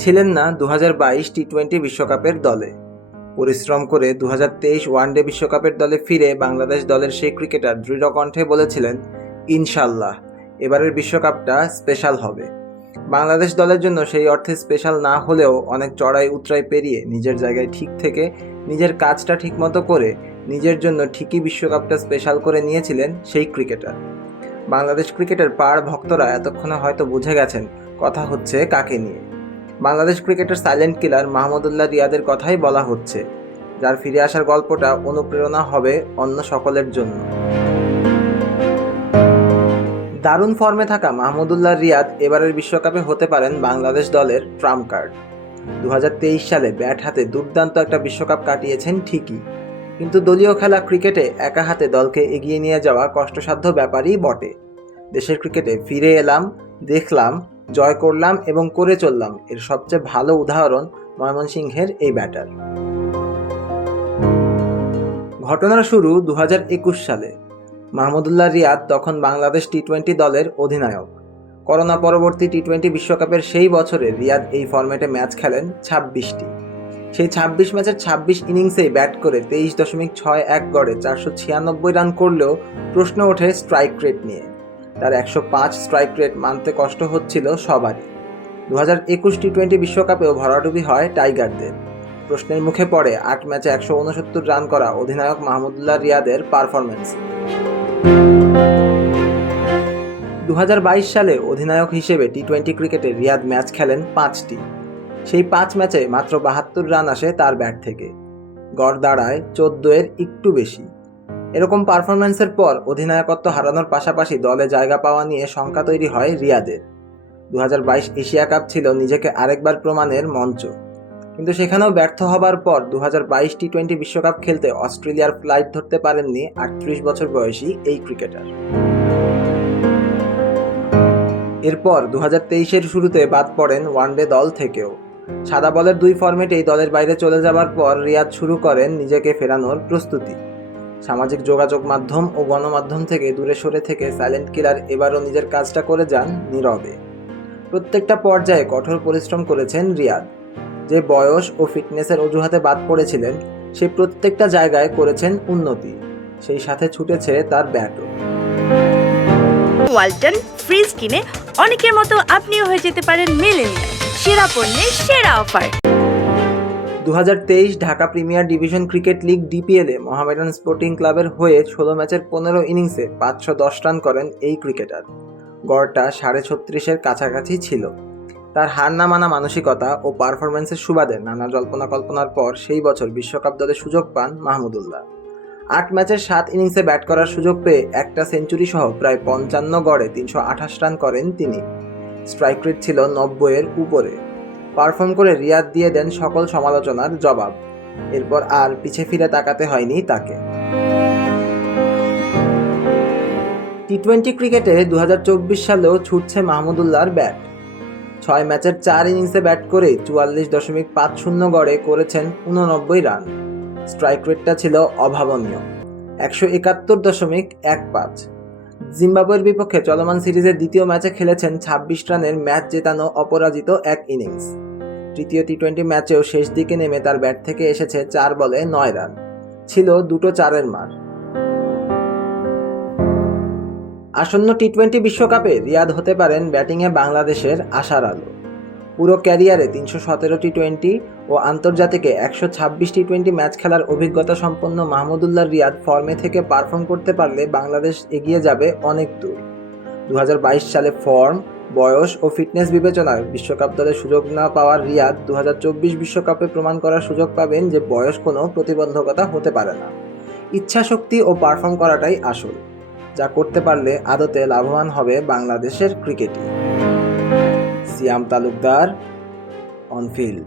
ছিলেন না দু টি টোয়েন্টি বিশ্বকাপের দলে। পরিশ্রম করে দু ওয়ানডে বিশ্বকাপের দলে ফিরে বাংলাদেশ দলের সেই ক্রিকেটার দৃঢ় কণ্ঠে বলেছিলেন, ইনশাল্লাহ, এবারের বিশ্বকাপটা স্পেশাল হবে। বাংলাদেশ দলের জন্য সেই অর্থে স্পেশাল না হলেও অনেক চড়াই উতরাই পেরিয়ে নিজের জায়গায় ঠিক থেকে নিজের কাজটা ঠিকমতো করে নিজের জন্য ঠিকই বিশ্বকাপটা স্পেশাল করে নিয়েছিলেন সেই ক্রিকেটার। বাংলাদেশ ক্রিকেটের পাড় ভক্তরা এতক্ষণে হয়তো বুঝে গেছেন, কথা হচ্ছে কাকে নিয়ে। বাংলাদেশ ক্রিকেটের সাইলেন্ট কিলার মাহমুদুল্লাহ রিয়াদের কথাই বলা হচ্ছে, যার ফিরে আসার গল্পটা অনুপ্রেরণা হবে অন্য সকলের জন্য। দারুণ ফর্মে থাকা মাহমুদুল্লাহ রিয়াদ এবারের বিশ্বকাপে হতে পারেন বাংলাদেশ দলের ট্রাম্প কার্ড। দু হাজার তেইশ সালে ব্যাট হাতে দুর্দান্ত একটা বিশ্বকাপ কাটিয়েছেন ঠিকই, কিন্তু দলীয় খেলা ক্রিকেটে একা হাতে দলকে এগিয়ে নিয়ে যাওয়া কষ্টসাধ্য ব্যাপারই বটে। দেশের ক্রিকেটে ফিরে এলাম, দেখলাম জয় করলাম এবং করে চললাম। এর সবচেয়ে ভালো উদাহরণ ময়মনসিংহের এই ব্যাটার। ঘটনার শুরু দু হাজার একুশ সালে। মাহমুদুল্লাহ রিয়াদ তখন বাংলাদেশ টি টোয়েন্টি দলের অধিনায়ক। করোনা পরবর্তী টি টোয়েন্টি বিশ্বকাপের সেই বছরে রিয়াদ এই ফরম্যাটে ম্যাচ খেলেন ছাব্বিশটি। সেই ছাব্বিশ ম্যাচের ছাব্বিশ ইনিংসেই ব্যাট করে তেইশ দশমিক ছয় এক গড়ে চারশো ছিয়ানব্বই রান করলেও প্রশ্ন ওঠে স্ট্রাইক রেট নিয়ে। তার একশো পাঁচ স্ট্রাইক রেট মানতে কষ্ট হচ্ছিল সবারই। দু হাজার একুশ টি টোয়েন্টি বিশ্বকাপেও ভরাডুবি হয় টাইগারদের। প্রশ্নের মুখে পড়ে, আট ম্যাচে একশো উনসত্তর রান করা অধিনায়ক মাহমুদুল্লাহ রিয়াদের পারফরমেন্স দু সালে অধিনায়ক হিসেবে টি টোয়েন্টি ক্রিকেটে রিয়াদ ম্যাচ খেলেন পাঁচটি। সেই পাঁচ ম্যাচে মাত্র বাহাত্তর রান আসে তার ব্যাট থেকে। গড় দাঁড়ায় চোদ্দ এর একটু বেশি। এরকম পারফরম্যান্সের পর অধিনায়কত্ব হারানোর পাশাপাশি দলে জায়গা পাওয়া নিয়ে শঙ্কা তৈরি হয় রিয়াদের। দু হাজার বাইশ এশিয়া কাপ ছিল নিজেকে আরেকবার প্রমাণের মঞ্চ। কিন্তু সেখানেও ব্যর্থ হবার পর দু হাজার বাইশ টি টোয়েন্টি বিশ্বকাপ খেলতে অস্ট্রেলিয়ার ফ্লাইট ধরতে পারেননি আটত্রিশ বছর বয়সী এই ক্রিকেটার। এরপর দু হাজার শুরুতে বাদ পড়েন ওয়ানডে দল থেকেও। সাদা বলের দুই ফর্মেটেই দলের বাইরে চলে যাবার পর রিয়াদ শুরু করেন নিজেকে ফেরানোর প্রস্তুতি। সামাজিক যোগাযোগ মাধ্যম ও গণমাধ্যম থেকে দূরে সরে থেকে সাইলেন্ট কিলার এবারও নিজের কাজটা করে যান নীরবে। প্রত্যেকটা পর্যায়ে কঠোর পরিশ্রম করেছেন রিয়াদ। যে বয়স ও ফিটনেসের অজুহাতে বাদ পড়েছিলেন, সে প্রত্যেকটা জায়গায় করেছেন উন্নতি। সেই সাথে ছুটেছে তার ব্যাটও। ওয়ালটন ফ্রিজ কিনে অনেকের মতো আপনিও হয়ে যেতে পারেন মিলেনিয়াল। সেরা পণ্যের সেরা অফার। দু হাজার তেইশ Dhaka premier division cricket league ডিপিএলে Mohammedan sporting ক্লাবের হয়ে ষোলো ম্যাচের পনেরো ইনিংসে পাঁচশো দশ রান করেন এই ক্রিকেটার। গড়টা সাড়ে ছত্রিশের কাছাকাছি ছিল। তার হার না মানা মানসিকতা ও পারফরমেন্সের সুবাদে নানা জল্পনা কল্পনার পর সেই বছর বিশ্বকাপ দলে সুযোগ পান মাহমুদুল্লাহ আট ম্যাচের সাত ইনিংসে ব্যাট করার সুযোগ পেয়ে একটা সেঞ্চুরি সহ প্রায় পঞ্চান্ন গড়ে তিনশো আঠাশ রান করেন তিনি। স্ট্রাইক রেট ছিল নব্বইয়ের উপরে। পারফর্ম করে রিয়াদ দিয়ে দেন সকল সমালোচনার জবাব। এরপর আর পিছে ফিরে তাকাতে হয়নি তাকে। টি টোয়েন্টি ক্রিকেটে দু হাজার চব্বিশ সালেও ছুটছে মাহমুদুল্লাহর ব্যাট। ছয় ম্যাচের চার ইনিংসে ব্যাট করে চুয়াল্লিশ দশমিক পাঁচ শূন্য গড়ে করেছেন উননব্বই রান। স্ট্রাইক রেটটা ছিল অভাবনীয়। একশো একাত্তর দশমিক এক পাঁচ। জিম্বাবুয়ের বিপক্ষে চলমান সিরিজের দ্বিতীয় ম্যাচে খেলেছেন ছাব্বিশ রানের ম্যাচ জেতানো অপরাজিত এক ইনিংস। তৃতীয় টি টোয়েন্টি ম্যাচেও শেষ দিকে নেমে তার ব্যাট থেকে এসেছে চার বলে নয় রান। ছিল দুটো চারের মার। আসন্ন টি টোয়েন্টি বিশ্বকাপে রিয়াদ হতে পারেন ব্যাটিংয়ে বাংলাদেশের আশার আলো। পুরো ক্যারিয়ারে তিনশো সতেরো টি টোয়েন্টি ও আন্তর্জাতিকে একশো ছাব্বিশ টি টোয়েন্টি ম্যাচ খেলার অভিজ্ঞতা সম্পন্ন মাহমুদুল্লাহ রিয়াদ ফর্মে থেকে পারফর্ম করতে পারলে বাংলাদেশ এগিয়ে যাবে অনেক দূর। দু হাজার বাইশ সালে ফর্ম বয়স ও ফিটনেস বিবেচনায় বিশ্বকাপ দলে সুযোগ না পাওয়ার রিয়াদ দু বিশ্বকাপে প্রমাণ করার সুযোগ পাবেন যে বয়স কোনো প্রতিবন্ধকতা হতে পারে না। ইচ্ছাশক্তি ও পারফর্ম করাটাই আসল, যা করতে পারলে আদতে লাভবান হবে বাংলাদেশের ক্রিকেটই। Siam Talukdar on field